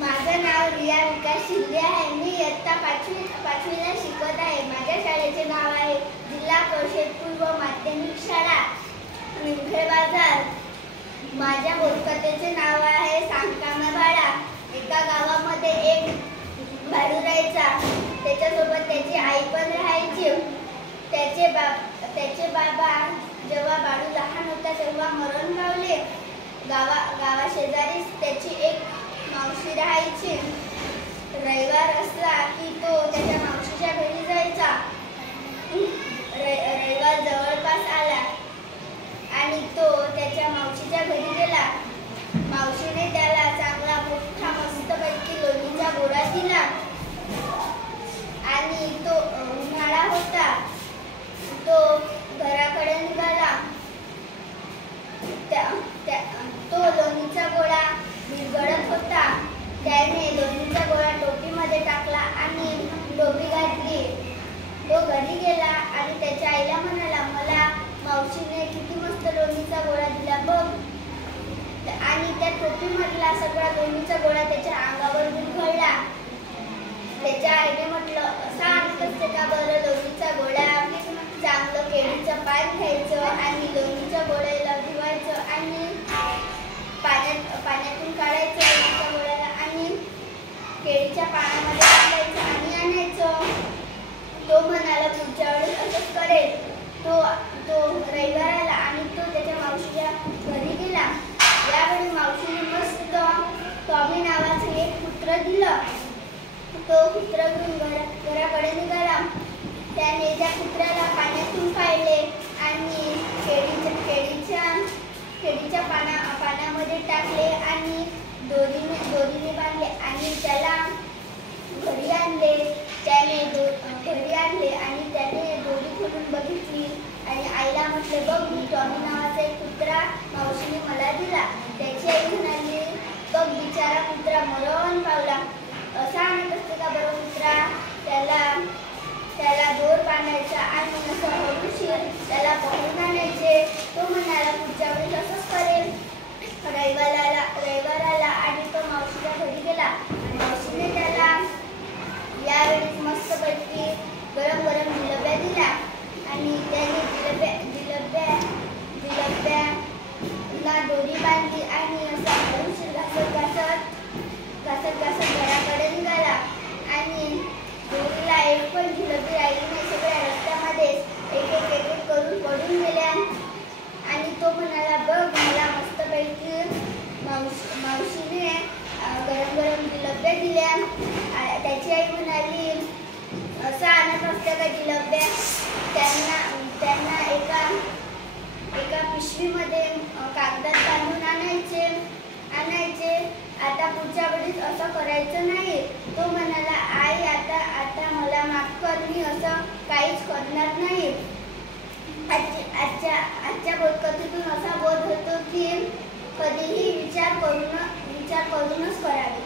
माझं नाव रिया विकास शिंदे आहे। मी इयत्ता पाचवीला शिकत आहे। माझ्या शाळेचे नाव आहे जिल्हा परिषद पूर्व माध्यमिक शाळा निमखेड बाजार। माझ्या बोधकथेचे नाव आहे सांगकामा भाडा। एका गावामध्ये एक भाडू राहायचा। त्याच्यासोबत त्याची आई पण राहायची। त्याचे बाबा जेव्हा बाळू लहान होता तेव्हा मरण पावले। गावाशेजारीच त्याची एक मावशी राहायची। रविवार असला की तो त्याच्या मावशीच्या घरी जायचा। रविवार जवळपास आला आणि तो त्याच्या मावशीच्या घरी गेला। मावशीने त्याला चांगला मोठा मस्तपैकी लोणीचा गोळा दिला आणि तो उन्हाळा होता। तो घराकडे निघाला। तो लोणीचा गोळा विरघळत होता। त्याने लोणीचा गोळा टोपीमध्ये टाकला आणि टोपी घातली। तो घरी गेला आणि त्याच्या आईला म्हणाला, मला मावशीने किती मस्त लोणीचा गोळा दिला बघ। आणि त्या टोपीमधला सगळा लोणीचा गोळा त्याच्या अंगावर विरघळला। त्याच्या आईने म्हटलं, असा कसं का बरं लोणीचा गोळा? चांगलं केळीचं पान घ्यायचं आणि लोणीच्या गोळ्याला धुवायचं आणि पाण्यातून काढायचं लोणीच्या गोळ्याला आणि केळीच्या पानामध्ये टाकायचं आणि आणायचं। तो म्हणाला पुढच्या वेळेस असंच करेल। तो रविवार आला आणि तो त्याच्या मावशीच्या घरी गेला। यावेळी मावशीने मस्त टॉमी नावाचं एक कुत्र दिलं। तो कुत्र घेऊन घराकडे निघाला। त्याने त्या कुत्र्याला पाण्यातून काढले आणि केळीच्या पानामध्ये टाकले आणि दोरीने बांधले आणि त्याला घरी आणले। त्याने दोरी खोलून बघितली आणि आईला म्हटले, बघ मी टॉमी नावाचा एक कुत्रा मावशीने मला दिला। त्याची आई म्हणाली, बघ बिचारा कुत्रा मरण पावला। असा आणत असते का बरं कुत्रा? त्याला दोर बांधायचा आणि असं हळूशीर त्याला पकडून आणायचे। तो म्हणाला पुढच्या वेळेस असंच करेल। रविवार आला आणि तो मावशीच्या घरी गेला। मावशीने त्याला यावेळेस मस्तपैकी गरम गरम जिलेब्या दिल्या आणि त्याने जिलेब्याला दोरी बांधली आणि असं हळूशीर घासत घराकडे निघाला आणि दोरीला एक पण जिलेबी राहिली नाही। सगळ्या रस्त्यामध्ये एक एक करून पडून गेल्या आणि तो म्हणाला, बघ मला मस्तपैकी मावशीने गरम गरम जिलेब्या दिल्या। त्याची आई म्हणाली, असं आणत असतं का जिलेब्या? त्यांना एका पिशवीमध्ये कागदात बांधून आणायचे। आता पुढच्या वेळेस असं करायचं नाही। तो म्हणाला, आई आता मला माफ कर, मी असं काहीच करणार नाही। आजच्या बोधकथेतून असा बोध होतो की कधीही विचार करूनच करावे।